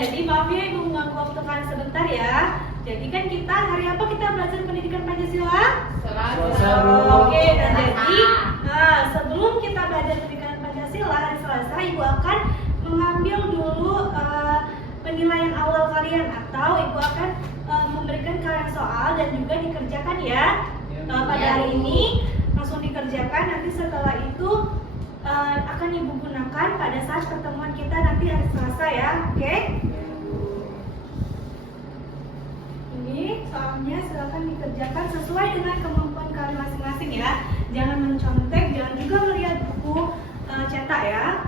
jadi maaf ya Ibu mengganggu waktu kalian sebentar ya. Jadi kan kita hari apa kita belajar pendidikan Pancasila? Selasa. Oke, dan jadi sebelum kita belajar pendidikan Pancasila hari Selasa, Ibu akan mengambil dulu penilaian awal kalian atau Ibu akan memberikan kalian soal dan juga dikerjakan ya. Pada hari ini langsung dikerjakan, nanti setelah itu akan Ibu gunakan pada saat pertemuan kita nanti hari Selasa ya, oke? Ini soalnya silakan dikerjakan sesuai dengan kemampuan kalian masing-masing ya. Jangan mencontek, jangan juga melihat buku cetak ya.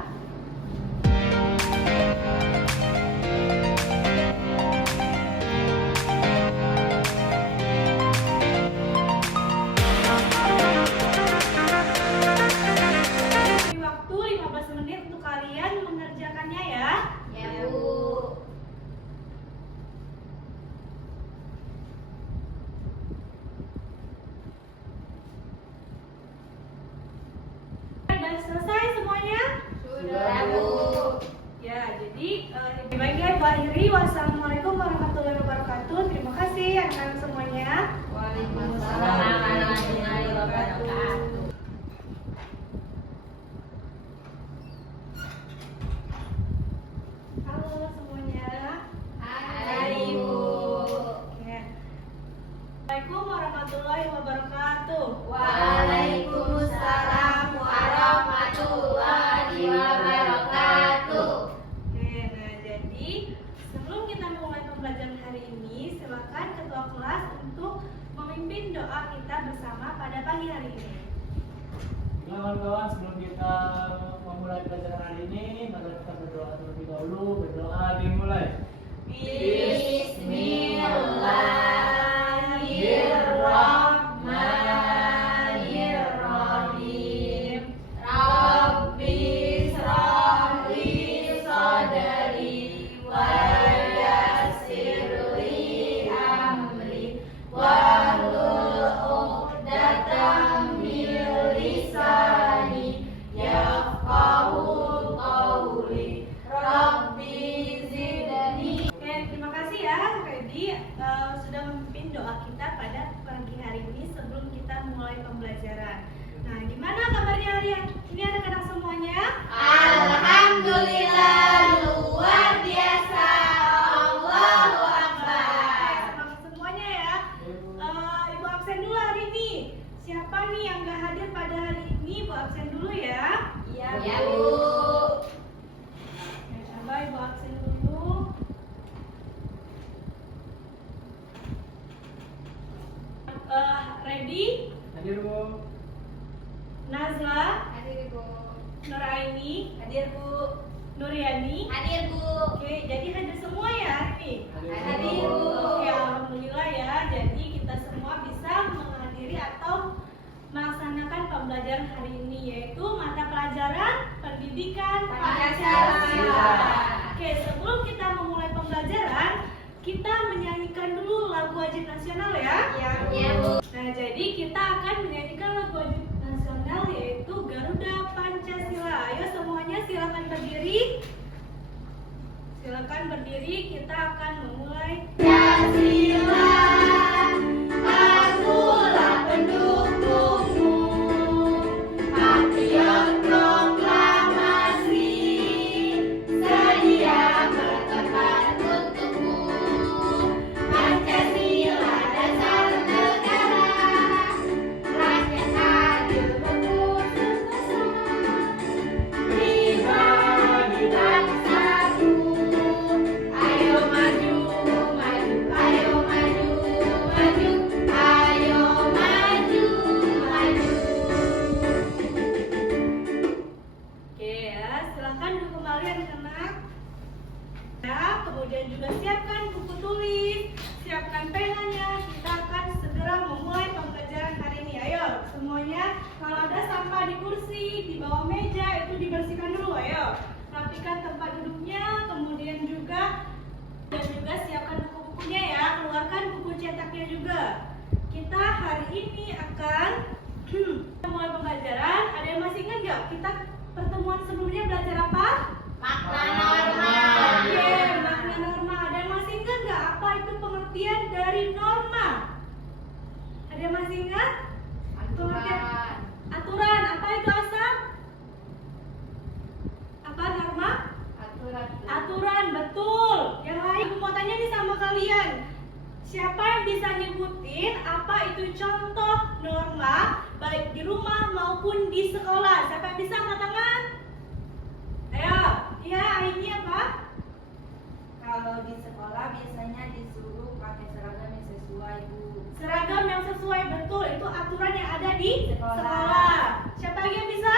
Waktu 15 menit untuk kalian mengerjakannya ya. Ya, Bu. Sudah selesai semuanya? Sudah, Bu. Ya, jadi lebih baik ya Ibu akhiri. Wassalamualaikum warahmatullahi wabarakatuh. Terima kasih anak-anak semuanya. Waalaikumsalam warahmatullahi wabarakatuh. Halo semuanya. Hai, Bu. Oke. Assalamualaikum warahmatullahi wabarakatuh. Waalaikumsalam warahmatullahi wabarakatuh. Oke, nah jadi sebelum kita mulai pembelajaran hari ini, silakan ketua kelas untuk memimpin doa kita bersama pada pagi hari ini. Kawan-kawan, sebelum kita memulai pelajaran hari ini, mari kita berdoa terlebih dahulu. Berdoa dimulai. Bismillahirrahmanirrahim. Rabbi shrahli sadri wa yassir li amri wahlul 'uqdatam min lisani yafqahu qawli. Rabbi zidni. Oke, terima kasih ya Feby sudah memimpin doa kita pada pagi hari ini sebelum kita mulai pembelajaran. Nah, gimana kabarnya hari ini anak-anak semuanya? Alhamdulillah, luar biasa. Allahu Akbar. Semangat semuanya ya. Ibu absen dulu hari ini. Siapa nih yang gak hadir pada hari ini? Ibu absen dulu ya. Ya, Bu. Ya, coba Ibu absen dulu. Ready? Hadir, Bu. Nazla, Hadir, Bu. Nuraini, Hadir, Bu. Nuryani. Hadir, Bu. Oke, jadi hadir semua ya hari ini. Hadir, Bu. Oke, alhamdulillah ya. Jadi kita semua bisa menghadiri atau melaksanakan pembelajaran hari ini, yaitu mata pelajaran pendidikan Pancasila. Oke, sebelum kita memulai pembelajaran, kita menyanyikan dulu lagu wajib nasional ya. Ya, Bu. Nah, jadi kita akan menyanyikan lagu wajib nasional yaitu Garuda Pancasila. Ayo semuanya silakan berdiri. Silakan berdiri, kita akan memulai. Pancasila, akulah pendukungmu, patriot proklamasi, sedia berkorban untukmu. Pancasila dasar negara, rakyat adil berkuasa, pribadi bangsaku. Ayo maju, maju, ayo maju, maju, ayo maju, maju. Oke ya, silakan duduk kembali anak-anak. Ya, kemudian juga siapkan buku tulis, siapkan penanya. Kita akan segera memulai pembelajaran hari ini. Ayo, semuanya kalau ada sampah di kursi, di bawah meja itu dibersihkan dulu. Ayo, rapikan tempat duduknya, kemudian juga siapkan buku-bukunya ya, keluarkan buku cetaknya juga. Kita hari ini akan mulai pembelajaran. Ada yang masih ingat nggak? Kita pertemuan sebelumnya belajar apa? Makna normal. Oke, makna satu contoh norma baik di rumah maupun di sekolah. Siapa yang bisa angkat tangan? Ayo, ya ini apa? Kalau di sekolah biasanya disuruh pakai seragam yang sesuai, Bu. Seragam yang sesuai, betul. Itu aturan yang ada di Sekolah. sekolah. Siapa lagi yang bisa?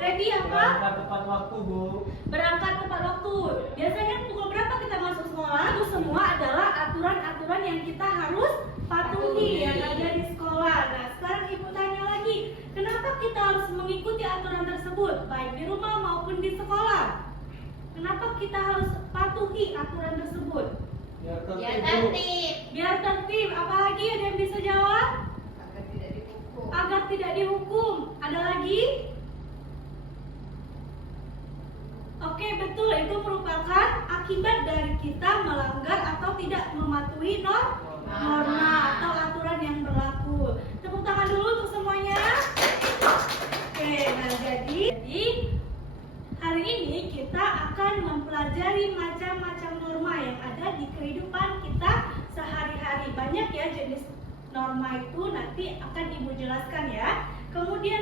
Ready apa? Berangkat tepat waktu, Bu. Berangkat tepat waktu. Biasanya pukul berapa kita masuk sekolah? Itu semua adalah aturan-aturan yang kita harus patuhi yang ada di sekolah. Nah, sekarang Ibu tanya lagi, kenapa kita harus mengikuti aturan tersebut baik di rumah maupun di sekolah? Kenapa kita harus patuhi aturan tersebut? Biar Biar tertib, Bu. tertib. Biar tertib. Apalagi ada yang bisa jawab? Agar tidak dihukum. Agar tidak dihukum. Ada lagi? Oke, betul. Itu merupakan akibat dari kita melanggar atau tidak mematuhi norma atau aturan yang berlaku. Tepuk tangan dulu untuk semuanya. Oke, nah jadi hari ini kita akan mempelajari macam-macam norma yang ada di kehidupan kita sehari-hari. Banyak ya jenis norma itu, nanti akan Ibu jelaskan ya. Kemudian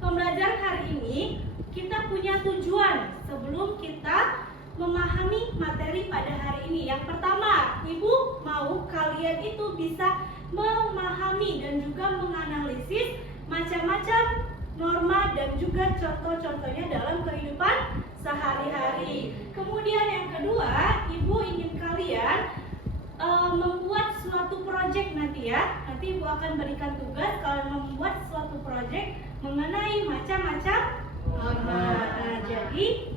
pembelajaran hari ini kita punya tujuan sebelum kita memahami materi pada hari ini. Yang pertama, Ibu mau kalian itu bisa memahami dan juga menganalisis macam-macam norma dan juga contoh-contohnya dalam kehidupan sehari-hari. Kemudian yang kedua, Ibu ingin kalian membuat suatu proyek nanti ya. Nanti Ibu akan berikan tugas kalian membuat suatu proyek mengenai macam-macam norma. Nah, jadi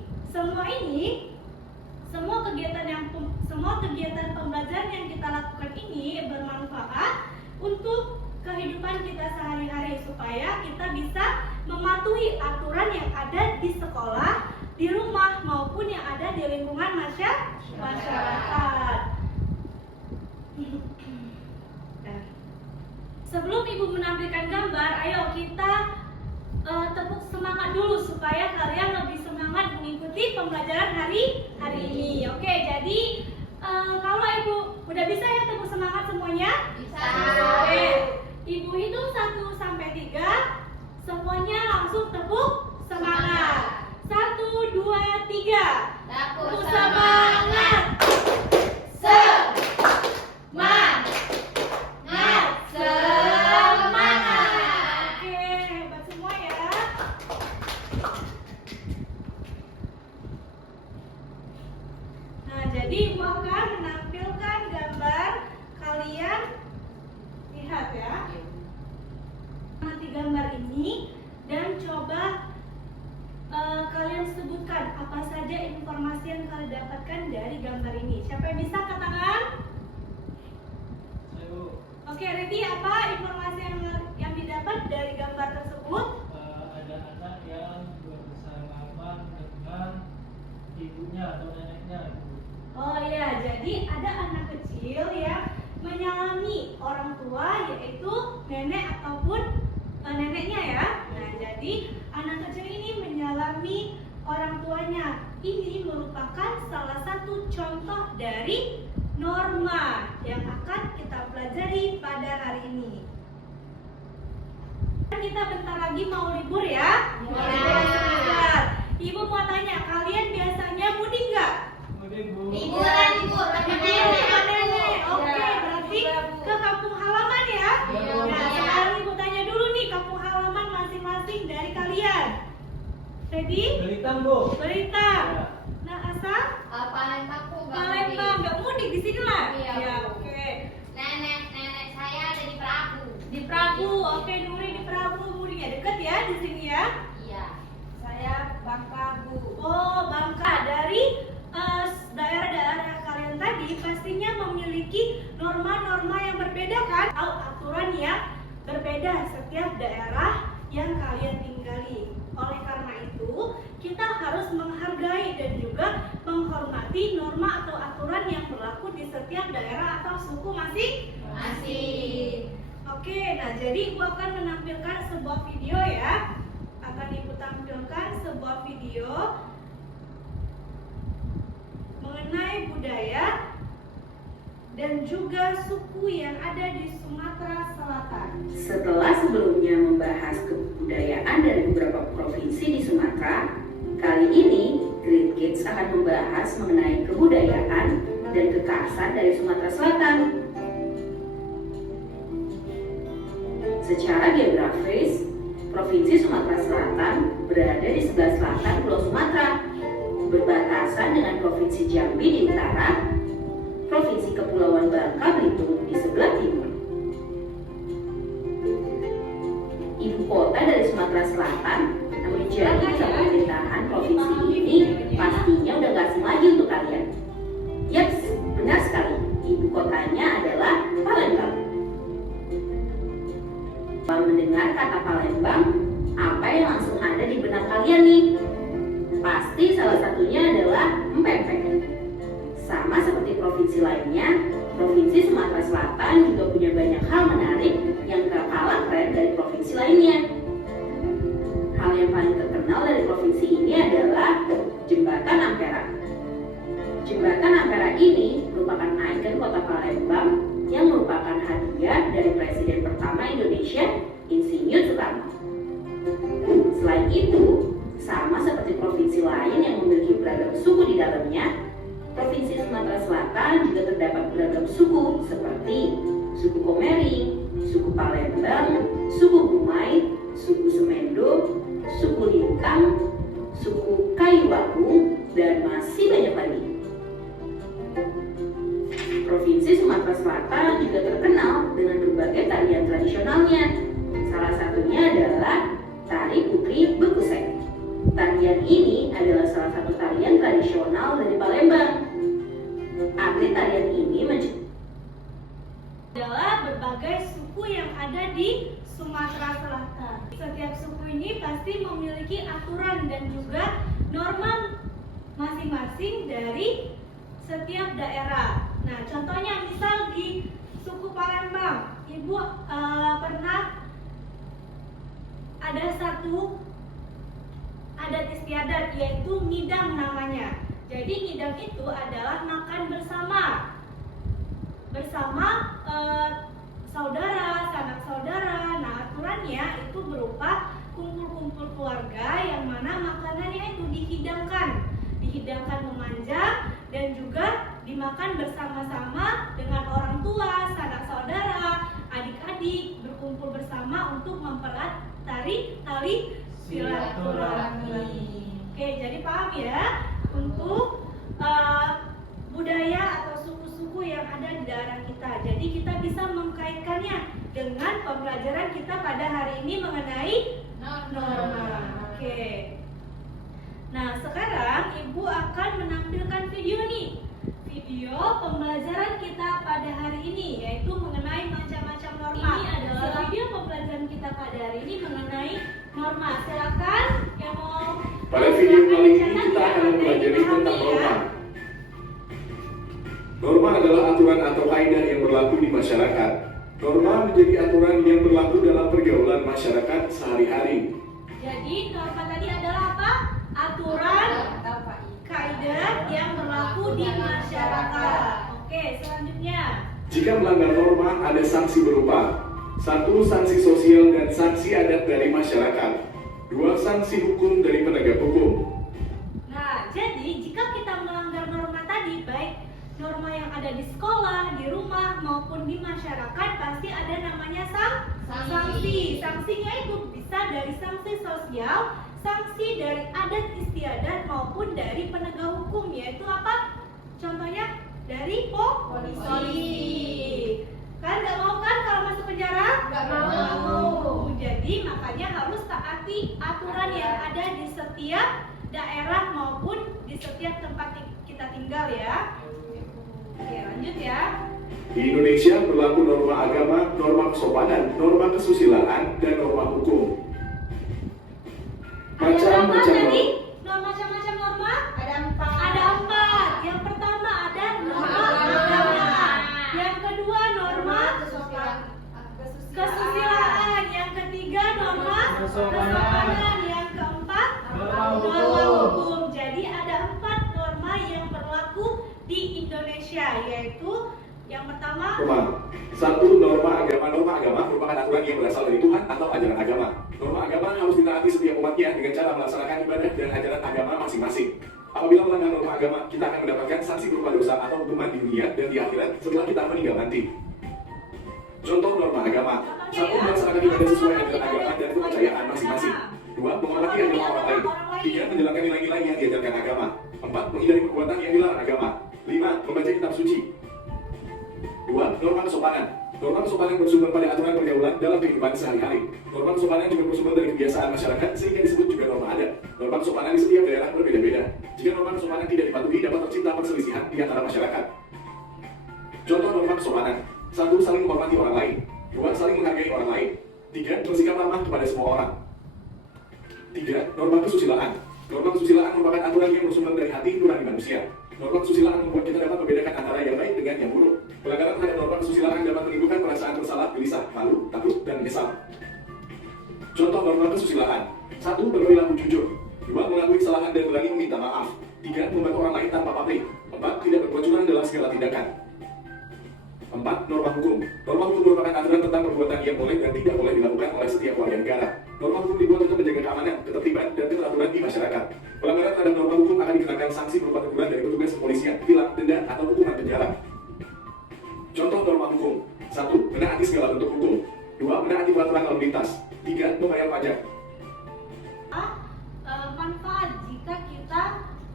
semua kegiatan pembelajaran yang kita lakukan ini bermanfaat untuk kehidupan kita sehari-hari supaya kita bisa mematuhi aturan yang ada di sekolah, di rumah maupun yang ada di lingkungan masyarakat. Sebelum Ibu menampilkan gambar, ayo kita tepuk semangat dulu supaya kalian lebih semangat mengikuti pembelajaran hari ini. Oke, jadi kalau Ibu udah bisa ya tepuk semangat semuanya? Bisa. Oke, Ibu hitung 1 sampai 3. Semuanya langsung tepuk semangat. 1, 2, 3. Tepuk semangat. Semangat. Semangat. Oke, hebat semua ya. Nah, jadi Ibu akan menampilkan gambar. Kalian lihat ya. Amati gambar ini dan coba kalian sebutkan apa saja informasi yang kalian dapatkan dari gambar ini. Siapa yang bisa angkat tangan? Saya, Bu. Oke, ready? Apa informasi yang didapat dari gambar tersebut? Ada anak yang bersalaman dengan ibunya atau neneknya, Bu. Oh iya, jadi ada anak kecil yang menyalami orang tua, yaitu nenek ataupun neneknya ya. Nah, jadi anak kecil ini menyalami orang tuanya. Ini merupakan salah satu contoh dari norma yang akan kita pelajari pada hari ini. Kita bentar lagi mau libur ya. Mau libur sebentar. Ibu mau tanya, kalian biasanya mudik nggak? Mudik, Bu. Liburan, Ibu, sama nenek. Sama nenek. Oke, Iya. berarti Iya, Bu. ke kampung halaman ya. Iya, Bu. Nah, sekarang Ibu tanya dulu nih kampung halaman masing-masing dari kalian. Ready? Belitan, Bu. Belitan. Ya. Nah, asal Palembang, Bu, nggak Palembang, mudik. nggak mudik di sini lah. Iya, Ya, Bu. oke. Nenek saya ada di Prabu. Di Prabu, oke, Nuri di Prabu, mudiknya deket ya di sini ya. Iya. Saya Bangka, Bu. Oh, Bangka. Dari daerah-daerah kalian tadi pastinya memiliki norma-norma yang berbeda kan? Atau aturan yang berbeda setiap daerah yang kalian tinggali. Oleh karena itu, kita harus menghargai dan juga menghormati norma atau aturan yang berlaku di setiap daerah atau suku masing-masing. Oke, nah jadi Ibu akan menampilkan sebuah video ya. Akan Ibu tampilkan sebuah video mengenai budaya dan dan juga suku yang ada di Sumatera Selatan. Setelah sebelumnya membahas kebudayaan dari beberapa provinsi di Sumatera, kali ini Great Kids akan membahas mengenai kebudayaan dan kekhasan dari Sumatera Selatan. Secara geografis, Provinsi Sumatera Selatan berada di sebelah selatan Pulau Sumatera, berbatasan dengan Provinsi Jambi di utara, Provinsi Kepulauan Bangka Belitung di sebelah timur. Ibu kota dari Sumatera Selatan yang menjadi pusat pemerintahan provinsi ini pastinya udah gak asing lagi untuk kalian. Yaps, benar sekali. Ibu kotanya adalah Palembang. Mendengar kata Palembang, apa yang langsung ada di benak kalian nih? Pasti salah satunya adalah empek-empek. Sama seperti provinsi lainnya, Provinsi Sumatera Selatan juga punya banyak hal menarik yang gak kalah keren dari provinsi lainnya. Hal yang paling terkenal dari provinsi ini adalah Jembatan Ampera. Jembatan Ampera ini merupakan ikon kota Palembang yang merupakan hadiah dari Presiden pertama Indonesia, Insinyur Soekarno. Selain itu, sama seperti provinsi lain yang memiliki beragam suku di dalamnya, Provinsi Sumatera Selatan juga terdapat beragam suku seperti suku Komering, suku Palembang, suku Bumai, suku Semendo, suku Lintang, suku Kayuwagung, dan masih banyak lagi. Provinsi Sumatera Selatan juga terkenal dengan berbagai tarian tradisionalnya. Salah satunya adalah Tari Putri Bekusek. Tarian ini adalah salah satu tarian tradisional dari Palembang. Arti tarian ini adalah berbagai suku yang ada di Sumatera Selatan. Setiap suku ini pasti memiliki aturan dan juga norma masing-masing dari setiap daerah. Nah, contohnya misal di suku Palembang, Ibu pernah ada satu adat istiadat yaitu ngidang namanya. Jadi ngidang itu adalah makan bersama saudara, sanak saudara. Nah, aturannya itu berupa kumpul-kumpul keluarga yang mana makanannya itu dihidangkan memanjang dan juga dimakan bersama-sama dengan orang tua, sanak saudara, adik-adik berkumpul bersama untuk mempererat tali silaturahmi. Oke, jadi paham ya untuk budaya atau suku-suku yang ada di daerah kita. Jadi kita bisa mengkaitkannya dengan pembelajaran kita pada hari ini mengenai norma. Oke. Nah, sekarang Ibu akan menampilkan video nih. Video pembelajaran kita pada hari ini yaitu mengenai macam-macam norma. Ini adalah video pembelajaran kita pada hari ini mengenai norma. Silakan yang mau. Pada video kali ini kita akan mempelajari tentang norma. Norma adalah aturan atau kaidah yang berlaku di masyarakat. Norma menjadi aturan yang berlaku dalam pergaulan masyarakat sehari-hari. Jadi norma tadi adalah apa? Aturan kaidah yang berlaku di masyarakat. Oke, selanjutnya. Jika melanggar norma, ada sanksi berupa 1. Sanksi sosial dan sanksi adat dari masyarakat. 2. Sanksi hukum dari penegak hukum. Nah, jadi jika kita melanggar norma tadi, baik norma yang ada di sekolah, di rumah, maupun di masyarakat, pasti ada namanya sanksi. Sanksinya itu bisa dari sanksi sosial, sanksi dari adat istiadat, maupun dari penegak hukum, yaitu apa? Contohnya dari polisi. Kan nggak mau kan kalau masuk penjara? Nggak mau. Jadi makanya harus taati aturan yang ada di setiap daerah maupun di setiap tempat kita tinggal ya. Oke, lanjut ya. Di Indonesia berlaku norma agama, norma kesopanan, norma kesusilaan, dan norma hukum. Macam-macam Macam-macam norma? Ada 4. Ada 4. Yang pertama ada norma agama. Yang kedua norma kesusilaan. Yang ketiga norma kesopanan. Yang keempat norma hukum. Jadi ada 4 norma yang berlaku di Indonesia, yaitu Yang pertama, Norma. 1. Norma agama. Norma agama merupakan aturan yang berasal dari Tuhan atau ajaran agama. Norma agama harus ditaati setiap umatnya dengan cara melaksanakan ibadah dan ajaran agama masing-masing. Apabila melanggar norma agama, kita akan mendapatkan sanksi berupa dosa atau hukuman di dunia dan di akhirat setelah kita meninggal nanti. Contoh norma agama. 1. Melaksanakan ibadah sesuai ajaran agama dan kepercayaan masing-masing. 2. Menghormati agama orang lain. 3. Menjalankan nilai-nilai yang diajarkan agama. 4. Menghindari perbuatan yang dilarang agama. 5. Membaca kitab suci. 2. Norma kesopanan. Norma kesopanan bersumber pada aturan pergaulan dalam kehidupan sehari-hari. Norma kesopanan juga bersumber dari kebiasaan masyarakat sehingga disebut juga norma adat. Norma kesopanan di setiap daerah berbeda-beda. Jika norma kesopanan tidak dipatuhi dapat tercipta perselisihan di antara masyarakat. Contoh norma kesopanan. 1. Saling menghormati orang lain. 2. Saling menghargai orang lain. 3. Bersikap ramah kepada semua orang. 3. Norma kesusilaan. Norma kesusilaan merupakan aturan yang bersumber dari hati nurani manusia. Norma kesusilaan membuat kita dapat membedakan antara yang baik dengan yang buruk. Pelanggaran terhadap norma kesusilaan dapat menimbulkan perasaan bersalah, gelisah, malu, takut, dan menyesal. Contoh norma kesusilaan. 1. Berperilaku jujur. 2. Mengakui kesalahan dan berani meminta maaf. 3. Membantu orang lain tanpa pamrih. 4. Tidak berbuat curang dalam segala tindakan. 4. Norma hukum. Norma hukum merupakan aturan tentang perbuatan yang boleh dan tidak boleh dilakukan oleh setiap warga negara. Norma hukum dibuat untuk menjaga keamanan, ketertiban, dan keteraturan di masyarakat. Pelanggaran terhadap norma hukum akan dikenakan sanksi berupa teguran dari petugas kepolisian, tilang, denda, atau hukuman penjara. Contoh norma hukum. 1. Menaati segala bentuk hukum. 2. Menaati peraturan lalu lintas. 3. Membayar pajak. manfaat jika kita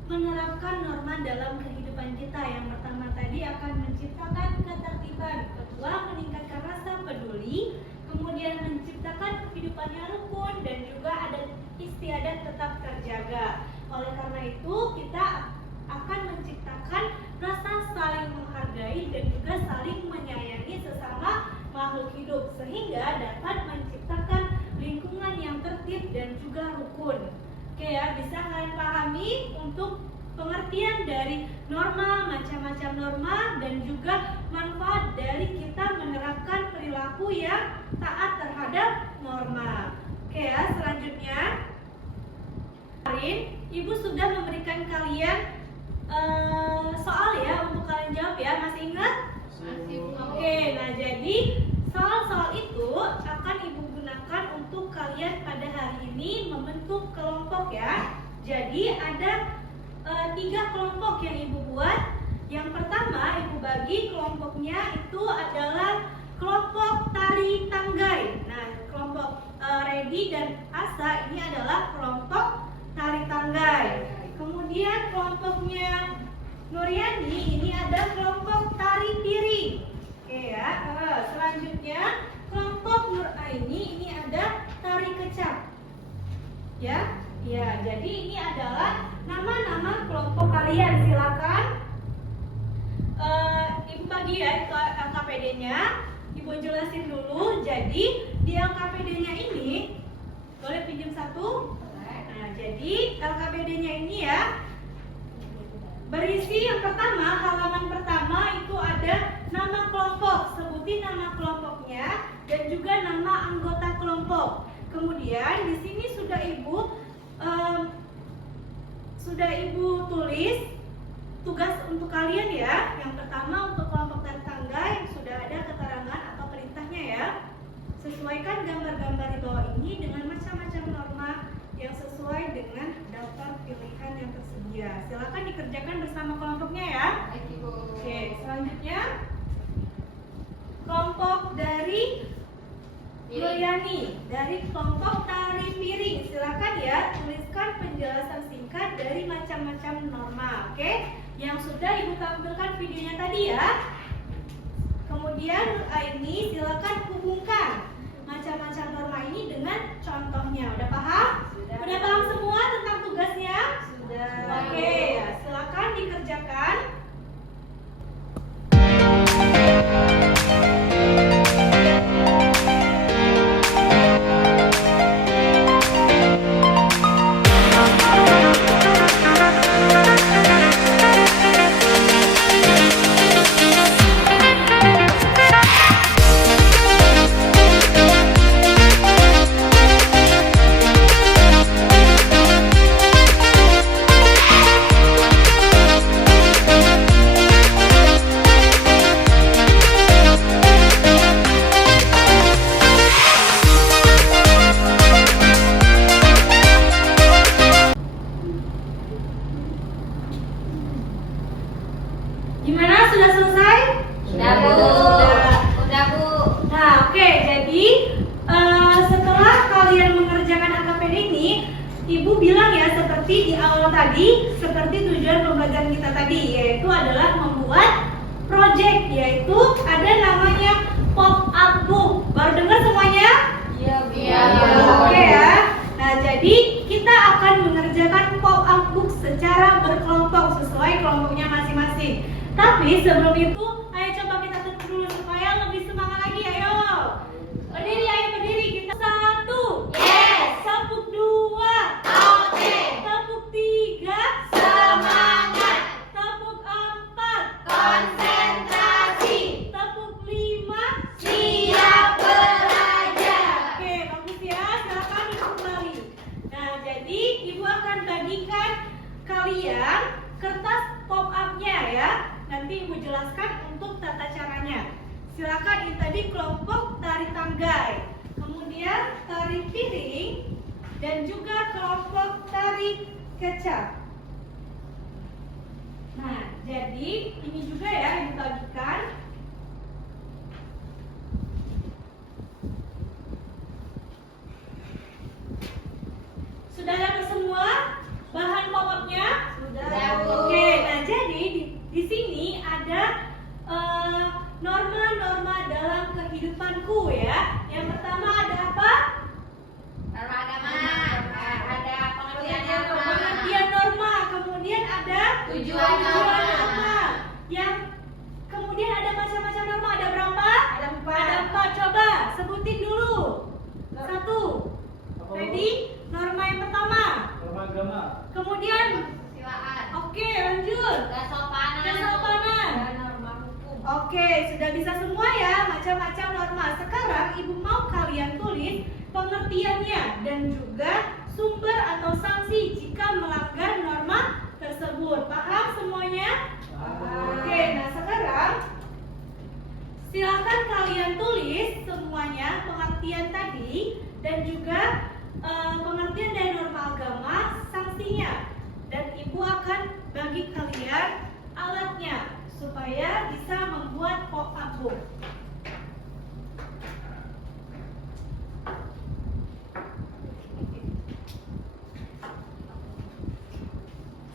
menerapkan norma dalam kehidupan kita. Yang pertama tadi akan menciptakan ketertiban, kedua meningkatkan rasa peduli, kemudian menciptakan kehidupan yang rukun, dan juga adat istiadat tetap terjaga. Oleh karena itu kita akan menciptakan rasa saling menghargai dan juga saling menyayangi sesama makhluk hidup, sehingga dapat menciptakan lingkungan yang tertib dan juga rukun. Oke ya, bisa kalian pahami untuk pengertian dari norma, macam-macam norma, dan juga manfaat dari kita menerapkan perilaku yang taat terhadap norma. Oke ya, selanjutnya kemarin Ibu sudah memberikan kalian soal ya untuk kalian jawab ya, masih ingat? Oke, nah jadi soal-soal itu akan Ibu gunakan untuk kalian pada hari ini membentuk kelompok ya. Jadi ada 3 kelompok yang Ibu buat. Yang pertama Ibu bagi kelompoknya itu adalah kelompok tari tanggai. Nah, kelompok Redi dan Asa ini adalah kelompok tari tanggai. Kemudian kelompoknya Nuryani ini ada kelompok tari piring. Oke ya. Selanjutnya kelompok Nuraini ini ada tari kecap. Ya, ya. Jadi ini adalah nama-nama kelompok kalian. Silakan Ibu bagi ya ke LKPD-nya. Ibu jelasin dulu. Jadi di LKPD-nya ini boleh pinjam satu. Nah, jadi LKPD-nya ini ya berisi yang pertama, halaman pertama itu ada nama kelompok, sebutin nama kelompoknya dan juga nama anggota kelompok. Kemudian di sini sudah Ibu tulis tugas untuk kalian ya. Yang pertama untuk kelompok tari tanggai sudah ada keterangan atau perintahnya ya. Sesuaikan gambar-gambar di bawah ini dengan macam-macam norma yang sesuai dengan daftar pilihan yang tersedia. Silakan dikerjakan bersama kelompoknya ya. Oke, selanjutnya kelompok dari Nuryani dari kelompok tari piring. Silakan ya tuliskan penjelasan singkat dari macam-macam norma. Oke, yang sudah Ibu tampilkan videonya tadi ya. Kemudian ini silakan hubungkan macam-macam norma ini dengan contohnya. Udah paham? Udah paham semua tentang tugasnya? Sudah. Oke, ya, silakan dikerjakan. Gimana? Sudah selesai? Sudah, Bu. Udah, Bu. Nah, oke. Jadi setelah kalian mengerjakan LKPD ini, Ibu bilang ya seperti di awal tadi, seperti tujuan pembelajaran kita tadi, yaitu adalah membuat project, yaitu ada namanya pop-up book. Baru dengar semuanya? Iya, Bu. Iya. Oke ya. Nah, jadi kita akan mengerjakan pop-up book secara berkelompok sesuai kelompoknya masing-masing. Tapi sebelum itu, ayo coba kita tepuk dulu supaya lebih semangat lagi. Ayo. Berdiri, ayo berdiri. Kita 1. Yes. Tepuk 2. Oke. Tepuk 3. Semangat. Tepuk 4. Konsentrasi. Tepuk 5. Siap belajar. Oke, bagus ya. Silakan duduk kembali. Nah, jadi Ibu akan bagikan kalian kertas pop-up-nya ya. Nanti Ibu jelaskan untuk tata caranya. Silakan ini tadi kelompok tari tanggai, kemudian tari piring, dan juga kelompok tari kecap. Nah, jadi ini juga ya yang dibagikan. Sudah dapat semua bahan pop-up-nya? Sudah, Bu. Oke, nah jadi di sini ada norma-norma dalam kehidupanku ya. Yang pertama ada apa? Norma agama. Ada pengertiannya, norma. Pengertian norma. Kemudian ada Tujuan norma. norma. Yang kemudian ada macam-macam norma. Ada berapa? Ada 4. Ada 4. Coba sebutin dulu. 1. Apa, Bu? Ready? Norma yang pertama. Norma agama. Kemudian Silaan. oke, lanjut. Kesopanan. Kesopanan. Dan norma hukum. Oke, sudah bisa semua ya, macam-macam norma. Sekarang Ibu mau kalian tulis pengertiannya dan juga sumber atau sanksi jika melanggar norma tersebut. Paham semuanya? Oke, nah sekarang silakan kalian tulis semuanya pengertian tadi dan juga pengertian dari norma agama, sanksinya. Dan Ibu akan bagi kalian alatnya supaya bisa membuat pop-up book.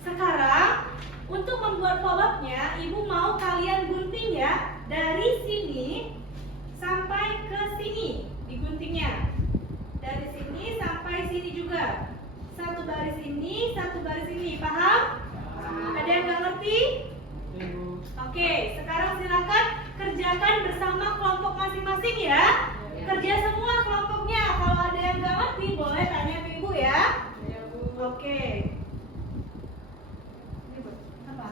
Sekarang untuk membuat pop-up-nya, Ibu mau kalian gunting ya dari sini sampai ke sini, diguntingnya. Dari sini sampai sini juga. Satu baris ini, satu baris ini. Paham? Ada yang nggak ngerti? Oke, Bu. Oke, sekarang silakan kerjakan bersama kelompok masing-masing ya. Kerja semua kelompoknya. Kalau ada yang nggak ngerti, boleh tanya ke Ibu ya. Oke. Ini Bu, apa?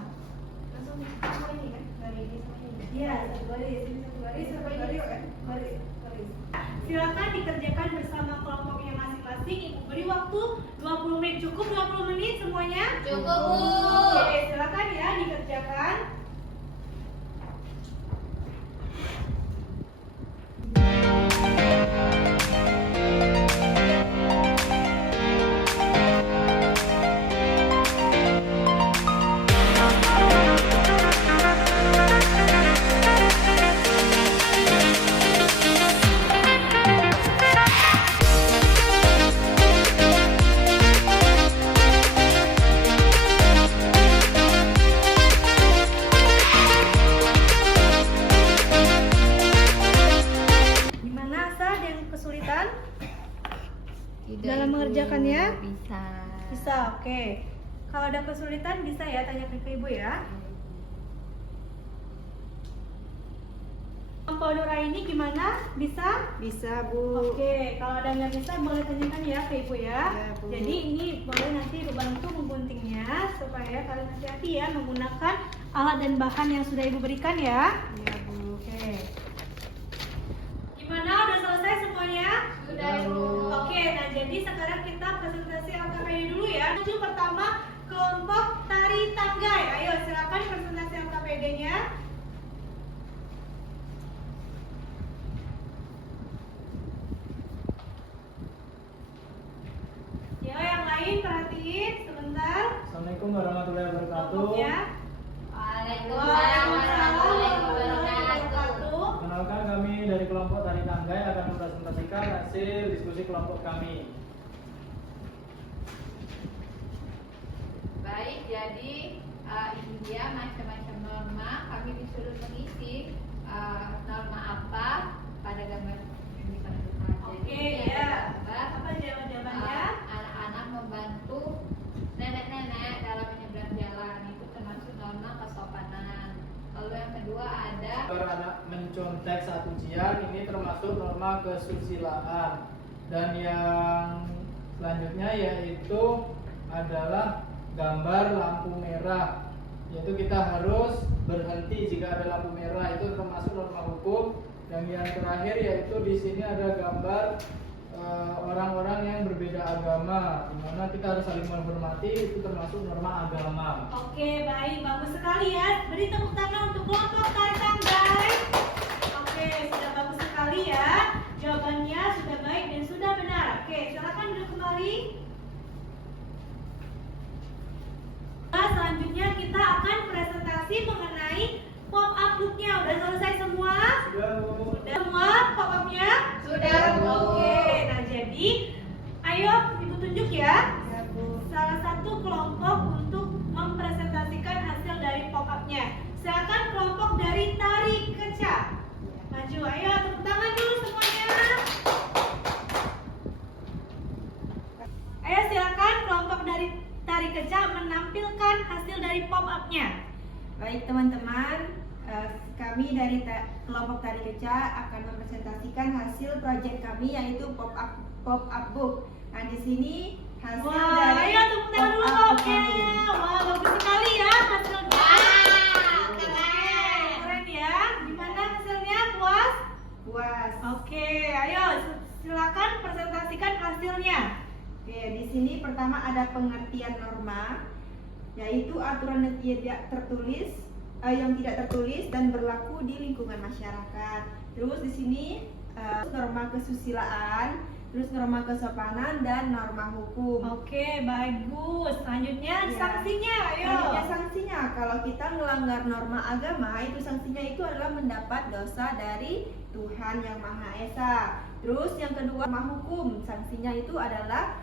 Langsung semua ini kan? Dari ini sampai ini. Iya, satu baris, ini satu baris, satu baris, baris. Silakan dikerjakan bersama kelompoknya masing-masing. Ibu beri waktu 20 menit. Cukup 20 menit semuanya? Cukup, Bu. Oke, silakan ya dikerjakan. Gimana, Asa? Ada yang kesulitan? Dalam mengerjakannya? Bisa. Bisa, oke. Kalau ada kesulitan bisa ya tanya ke Ibu ya. Kompol Nuraini gimana? Bisa? Bisa, Bu. Oke, kalau ada yang nggak bisa boleh tanyakan ya ke Ibu ya. Ya, Bu. Jadi ini boleh nanti Ibu bantu mengguntingnya supaya kalian hati-hati ya menggunakan alat dan bahan yang sudah Ibu berikan ya. Ya, Bu. Oke. Gimana? Udah selesai semuanya? Sudah, Bu. Oke, nah jadi sekarang kita presentasi LKPD dulu ya. Tujuh pertama kelompok tari tanggai. Ayo silakan presentasi LKPD-nya. Ya, yang lain perhatiin sebentar. Assalamualaikum warahmatullahi wabarakatuh. Kelompoknya. Waalaikumsalam Anggai akan mempresentasikan hasil diskusi kelompok kami. Baik, jadi ini dia macam-macam norma. Kami disuruh mengisi norma apa pada gambar yang diperlukan. Oke, ya. Apa jawabannya? Anak-anak membantu nenek-nenek dalam menyeberang jalan, itu termasuk norma kesopanan. Lalu yang kedua ada Anak mencontek saat ujian, ini termasuk norma kesusilaan. Dan yang selanjutnya yaitu adalah gambar lampu merah, yaitu kita harus berhenti jika ada lampu merah, itu termasuk norma hukum. Dan yang terakhir yaitu di sini ada gambar orang-orang yang berbeda agama, di mana kita harus saling menghormati, itu termasuk norma agama. Oke, baik, bagus sekali ya. Beri tepuk tangan untuk kelompok tari tanggai. Oke, sudah bagus sekali ya. Jawabannya sudah baik dan sudah benar. Oke, silakan duduk kembali. Nah, selanjutnya kita akan presentasi mengenai pop-up book-nya. Udah selesai semua? Sudah, Bu. Sudah semua pop-up-nya? Sudah, Bu. Oke, nah jadi ayo Ibu tunjuk ya. Salah satu kelompok untuk mempresentasikan hasil dari pop-up-nya. Silakan kelompok dari tari kecak. Maju, ayo tepuk tangan dulu semuanya. Ayo silakan kelompok dari tari kecak menampilkan hasil dari pop-up-nya. Baik teman-teman, kami dari kelompok tari kecak akan mempresentasikan hasil proyek kami yaitu pop-up book. Nah di sini hasil Wah, dari ayo tepuk tangan dulu pop-up book oke. kami. Wah, bagus sekali ya hasilnya. Keren ya. Gimana hasilnya? Puas? Puas. Oke, ayo silakan presentasikan hasilnya. Oke, di sini pertama ada pengertian norma, yaitu aturan yang tidak tertulis, dan berlaku di lingkungan masyarakat. Terus di sini norma kesusilaan, terus norma kesopanan dan norma hukum. Oke, bagus. Selanjutnya Ya. sanksinya, ayo. Selanjutnya sanksinya, kalau kita melanggar norma agama, itu sanksinya itu adalah mendapat dosa dari Tuhan Yang Maha Esa. Terus yang kedua norma hukum, sanksinya itu adalah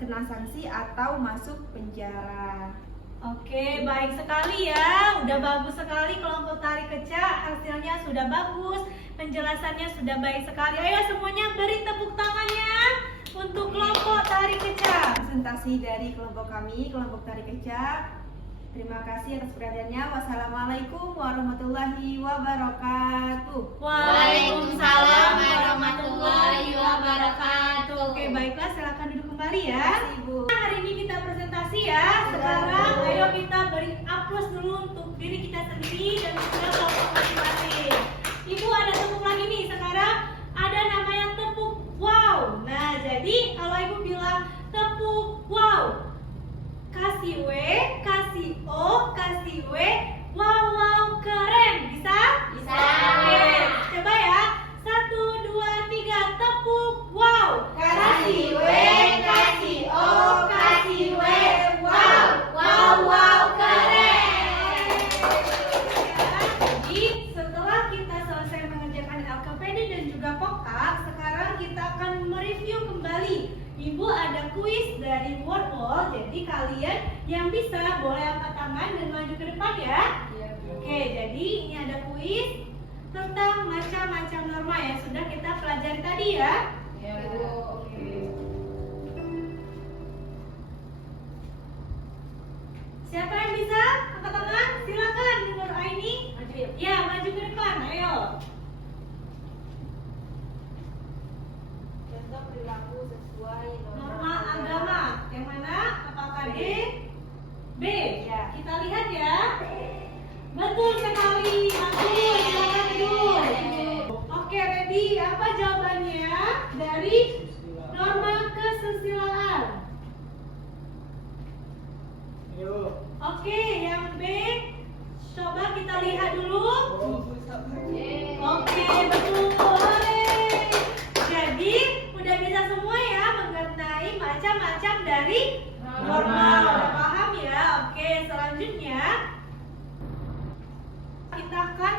kena sanksi atau masuk penjara. Oke, baik sekali ya. Udah bagus sekali kelompok tari kecak. Hasilnya sudah bagus. Penjelasannya sudah baik sekali. Ayo semuanya beri tepuk tangannya untuk kelompok tari kecak. Presentasi dari kelompok kami, kelompok tari kecak. Terima kasih atas perhatiannya. Wassalamualaikum warahmatullahi wabarakatuh. Waalaikumsalam warahmatullahi wabarakatuh. Oke, baiklah silakan duduk kembali ya. Terima kasih, Bu. Hari ini kita presentasi ya. Sekarang ayo kita beri aplaus dulu untuk diri kita sendiri dan juga kelompok masing-masing. Ibu ada tepuk lagi nih. Sekarang ada namanya tepuk wow. Nah, jadi kalau Ibu bilang tepuk wow, kasih W, kasih O, kasih W, wow wow keren. Bisa? Bisa. Oke, coba ya. 1, 2, 3, tepuk wow. Kasih W, kasih O, kasih W, wow, wow, wow, keren. Jadi setelah kita selesai mengerjakan LKPD dan juga pop-up, sekarang kita akan mereview kembali. Ibu ada kuis dari Wordwall, jadi kalian yang bisa boleh angkat tangan dan maju ke depan ya. Oke, jadi ini ada kuis tentang macam-macam norma yang sudah kita pelajari tadi ya. Oke. Siapa yang bisa angkat tangan? Silakan Nur Aini. Maju ya. Ya, maju ke depan. Ayo. Contoh perilaku sesuai Norma agama. Yang mana? Apakah D? B. Ya. Kita lihat ya. Betul sekali. Bagus. Silakan duduk. Oke, ready? Apa jawabannya dari norma kesusilaan? Ayo. Oke, yang B. Coba kita lihat dulu. Oke, betul. Jadi, udah bisa semua ya mengenai macam-macam dari norma. Udah paham ya? Oke, selanjutnya kita akan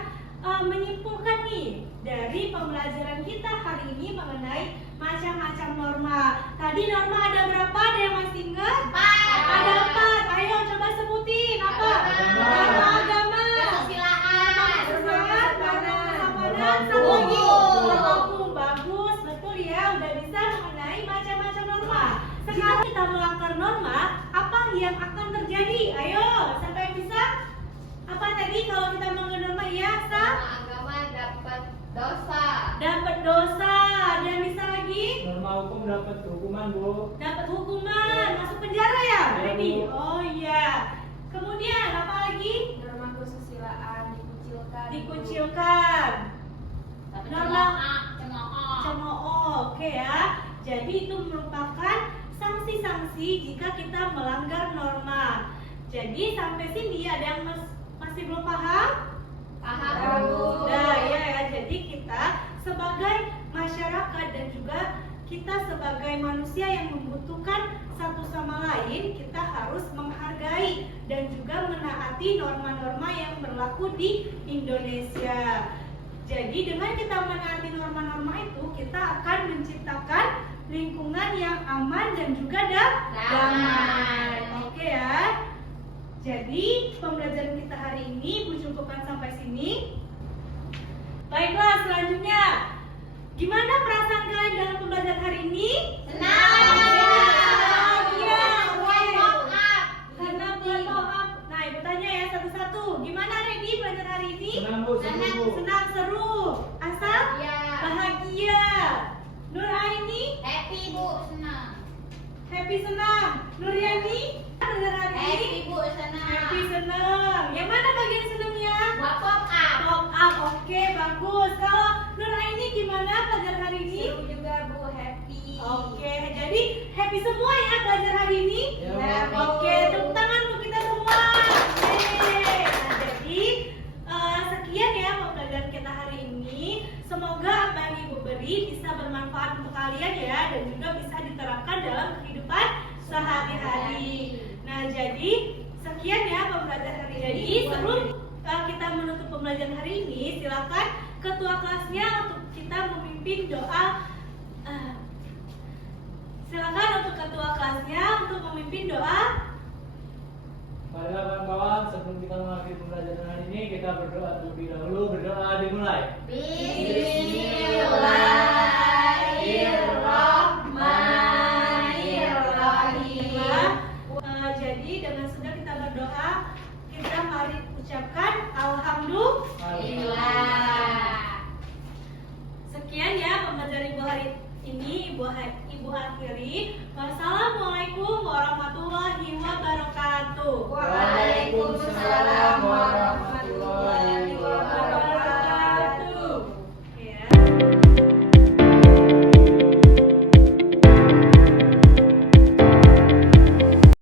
menyimpulkan nih dari pembelajaran kita hari ini mengenai macam-macam norma. Tadi norma ada berapa? Ada yang masih ingat? 4. Ada 4. Ayo coba sebutin apa? Norma agama, kesusilaan, keamanan, hukum. Bagus, betul ya. Udah bisa mengenai macam-macam norma. Sekarang kita melanggar norma, apa yang akan terjadi? Ayo, siapa yang bisa? Apa tadi kalau kita melanggar norma ya? Dapat dosa. Dan bisa lagi? Norma hukum dapat hukuman, Bu. Dapat hukuman, masuk penjara ya? Iya, Ready? Bu. Oh iya. Kemudian apa lagi? Norma kesusilaan Dikucilkan. Norma cemooh. Oke ya. Jadi itu merupakan sanksi-sanksi jika kita melanggar norma. Jadi sampai sini ada yang masih belum paham? Nah, ya, jadi kita sebagai masyarakat dan juga kita sebagai manusia yang membutuhkan satu sama lain, kita harus menghargai dan juga menaati norma-norma yang berlaku di Indonesia. Jadi dengan kita menaati norma-norma itu, kita akan menciptakan lingkungan yang aman dan juga damai. Oke ya. Jadi pembelajaran kita hari ini Bu cukupkan sampai sini. Baiklah, selanjutnya gimana perasaan kalian dalam pembelajaran hari ini? Senang. Iya, karena buat up. Nah, Ibu tanya ya satu-satu. Gimana Redi belajar hari ini? Senang, Bu. Seru, Bu. Senang, seru. Asal? Bahagia. Nur Aini? Happy senang. Nuryani? Belajar hari ini? Happy senang. Yang mana bagian senangnya? Pop up. Oke, bagus. Kalau Nur Aini gimana belajar hari ini? Oke, jadi happy semua ya belajar hari ini? Ya, Bu. Oke, tepuk tangan untuk kita semua. Yeay. Nah, jadi sekian ya pembelajaran kita hari ini. Semoga apa yang Ibu beri bisa bermanfaat untuk kalian ya, dan juga bisa diterapkan dalam kehidupan sehari-hari. Nah, jadi sekian ya pembelajaran hari ini. Sebelum kita menutup pembelajaran hari ini, silakan ketua kelasnya untuk kita memimpin doa. Silakan untuk ketua kelasnya untuk memimpin doa. Baiklah kawan-kawan, sebelum kita mengakhiri pembelajaran hari ini, kita berdoa terlebih dahulu. Berdoa dimulai. Bismillahirrahmanirrahim. Jadi dengan sudah kita berdoa, kita mari ucapkan alhamdulillah. Sekian ya pembelajaran Ibu hari ini. Ibu akhiri. Wassalamualaikum warahmatullahi wabarakatuh. Waalaikumsalam